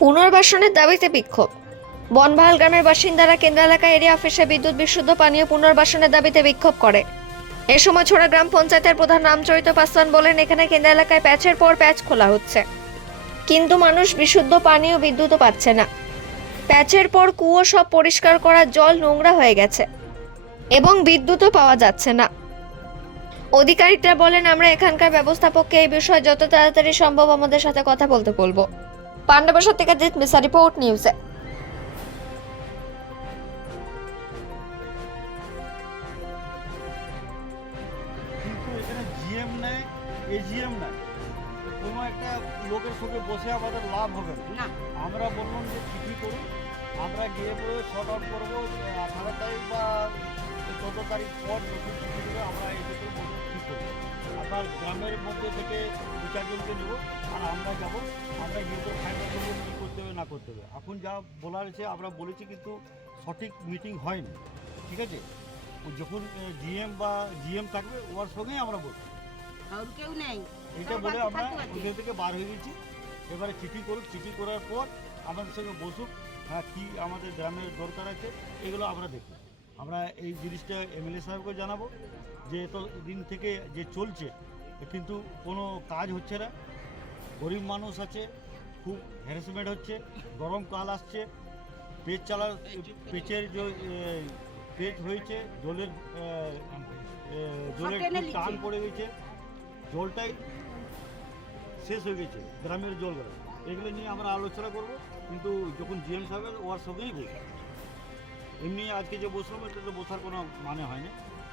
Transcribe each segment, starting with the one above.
পুনর্বাসনের দাবিতে বিক্ষোভ। বনভাল গ্রামের বাসিন্দারা কেন্দ্র এলাকা এরিয়া অফিসে বিদ্যুৎ, বিশুদ্ধ পানীয় পুনর্বাসনের দাবিতে বিক্ষোভ করে। এ সময় ছোড়া গ্রাম পঞ্চায়েতের প্রধান রামচরিত পাসওয়ান বলেন, এখানে কেন্দ্র এলাকায় প্যাচের পর প্যাচ খোলা হচ্ছে। কিন্তু মানুষ বিশুদ্ধ পানীয়, বিদ্যুৎও পাচ্ছে না। প্যাচের পর কুয়ো সব পরিষ্কার করা জল নোংরা হয়ে গেছে এবং বিদ্যুৎও পাওয়া যাচ্ছে না। অধিকারীরা বলেন আমরা এখানকার ব্যবস্থাপককে এই বিষয়ে যত তাড়াতাড়ি সম্ভব আমাদের সাথে কথা বলতে বলব। পাণ্ডবসর থেকে জিত মিসা রিপোর্ট নিউজে। কিন্তু এখানে জিএম নেয় এজিএম নেয় কোনো একটা লোকের সঙ্গে বসে আমাদের লাভ হবে না। আমরা বললাম যে চিঠি করুন আমরা গিয়ে শর্ট আউট করব আঠারো তারিখ বা চোদ্দ তারিখ পর নতুন চিঠি আমরা এই দুটো বলুন ঠিক করব আপনার গ্রামের মধ্যে থেকে দু চারজনকে নেব আর আমরা যাব আমরা গিয়ে তো ফাইনাল করব কী করতে হবে না করতে হবে। এখন যা বলার আছে আমরা বলেছি কিন্তু সঠিক মিটিং হয়নি। ঠিক আছে? যখন জিএম বা জিএম থাকবে ওর সঙ্গেই আমরা বলব। আর কেউ নেই। এটা বলে আমরা ওখান থেকে বার হয়ে গেছি। এবারে চিঠি করুক চিঠি করার পর আমাদের সঙ্গে বসুক হ্যাঁ কী আমাদের গ্রামের দরকার আছে এগুলো আমরা দেখব। আমরা এই জিনিসটা এমএলএ সাহেবকে জানাব যে এত দিন থেকে যে চলছে কিন্তু কোনো কাজ হচ্ছে না। গরিব মানুষ আছে খুব হ্যারাসমেন্ট হচ্ছে গরম কাল আসছে পেট চালার পেচের যে পেট হয়েছে জলের জলের টান পড়ে গেছে জলটাই শেষ হয়ে গেছে গ্রামের জলগুলো এগুলো নিয়ে আমরা আলোচনা করব কিন্তু যখন জিএম সাহেব ওর সঙ্গেই বসবো এমনি আজকে যে বসলাম এটা তো বসার কোনো মানে হয় না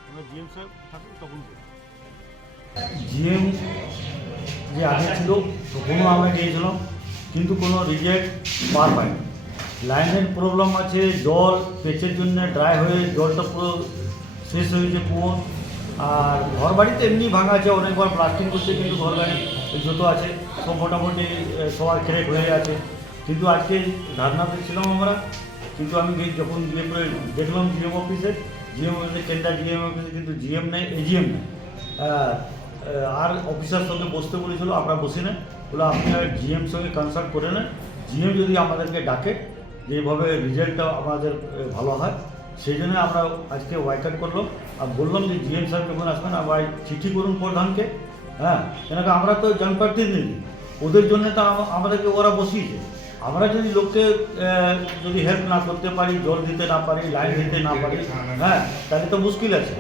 আমরা জিএম সাহেব থাকুন তখন জিএম যে আগে ছিল, তখনও আমরা গিয়েছিলাম, কিন্তু কোনো রিজেক্ট পার পাইনি। লাইনের প্রবলেম আছে, জল, পেচের জন্য ড্রাই হয়ে জলটা পুরো শেষ হয়েছে কুয়ো আর ঘর বাড়িতে এমনি ভাঙা আছে, অনেকবার প্লাস্টিক করছে, কিন্তু ঘর বাড়ি যত আছে, সব মোটামুটি সবার ক্রেক হয়ে আছে। কিন্তু আজকে ধারণাতে ছিলাম আমরা, কিন্তু আমি যখন গিয়ে পরে দেখলাম জিএম অফিসে জিএম অফিসে কেন্দ্রা জিএম অফিসে কিন্তু জিএম নেই এজিএম নেই। আর অফিসার সঙ্গে বসতে বলেছিল, আমরা বসি না। বলে, আপনি আর জিএম সঙ্গে কনসাল্ট করে নেন। জিএম যদি আমাদেরকে ডাকে যে এইভাবে রেজাল্টটা আমাদের ভালো হয়, সেই জন্য আমরা আজকে ওয়াইকাট করল আর বললাম যে জিএম সাহেব যখন আসবেন আবার চিঠি করুন প্রধানকে। হ্যাঁ কেন আমরা তো জনপ্রতিনিধি ওদের জন্য তো আমাদেরকে ওরা বসিয়েছে। আমরা যদি লোককে যদি হেল্প না করতে পারি জল দিতে না পারি লাইট দিতে না পারি হ্যাঁ তাহলে তো মুশকিল আছে।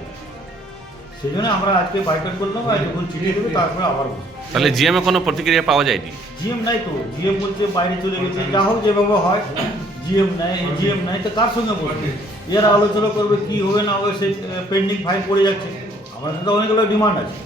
সেই জন্য আমরা আজকে বাইকাট করলাম আর যখন চিঠি দেবে তারপরে আবার তাহলে জিএমে কোনো প্রতিক্রিয়া পাওয়া যায়নি? জিএম নাই তো। জিএম বলছে বাইরে চলে গেছে। যা হোক যেভাবে হয় জিএম নাই জিএম নাই তো কার সঙ্গে বলবে এরা আলোচনা করবে কি হবে না হবে সে পেন্ডিং ফাইল পড়ে যাচ্ছে। আমাদের তো অনেকগুলো ডিমান্ড আছে।